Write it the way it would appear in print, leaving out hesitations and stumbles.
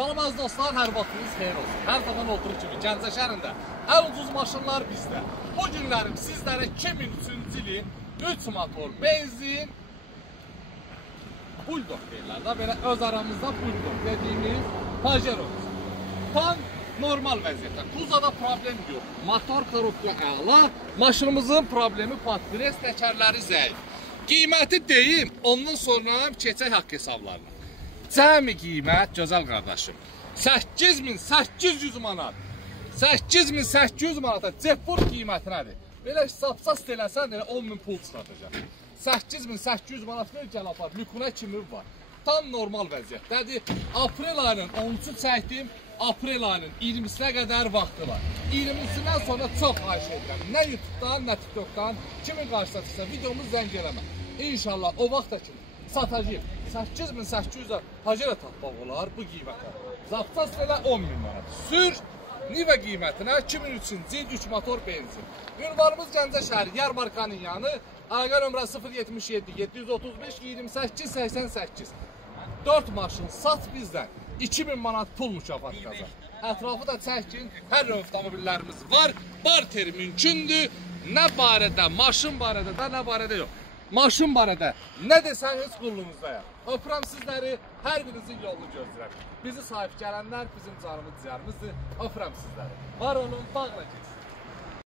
Salam aziz dostlar, hər vaxtınız xeyir olsun. Hər zaman olduğu kimi Gəncə şəhərində ən ucuz maşınlar bizdə. Bu günlərim sizlərə 2003-cü ilin 3 motor benzin Bulldog deyirlər da, belə öz aramızda Bulldog dediyimiz Pajero. Tam normal vəziyyətdə. Kuzada problem yox. Motor korobka əla, maşınımızın problemi patres, təkərləri zəif. Qiyməti deyim, ondan sonra keçək haqq hesablarına. Cəmi qiymət, gözəl qardaşım, 8800 manat. 8800 manata cəbbur qiymətinədir. Belə hesab-sas eləsən, 10.000 pul çıxartacaq. 8800 manat ver, gəl apar, lükuna kimi var. Tam normal vəziyyətdədir. Aprel ayının 13-ü çəkdim, aprel ayının 20-sinə qədər vaxtı var. 20-sindən sonra çox xahiş edirəm. Nə YouTube'dan, nə TikTok'dan, kimin qarşısına çıxsa videomuz zəng eləmə. İnşallah o vaxta kimi satacağım. 8800-ə Pajero tapmaq olar bu qiymətə. Zaptas elə 10.000 manat. Sür Niva qiymətinə 2003-cü il 3 motor benzin. Ünvanımız Gəncə şəhəri, Yarmarkanın yanı. Əlaqə nömrəsi 077 735 28 88. 4 maşın sat bizdən. 2000 manat pul mükafat qazan. Ətrafı da çəkin, hər növ avtomobillərimiz var. Barteri mümkündür. Nə barədə, maşın barədə də, nə barədə yox. Maşın barədə nə desəniz qulluğunuzdayam. Öpürəm sizləri, hər birinizin yolunu gözləyirəm. Bizi sahib gələnlər bizim canımız ciyarımızdır. Öpürəm sizləri. Var olun, bağla keçsin.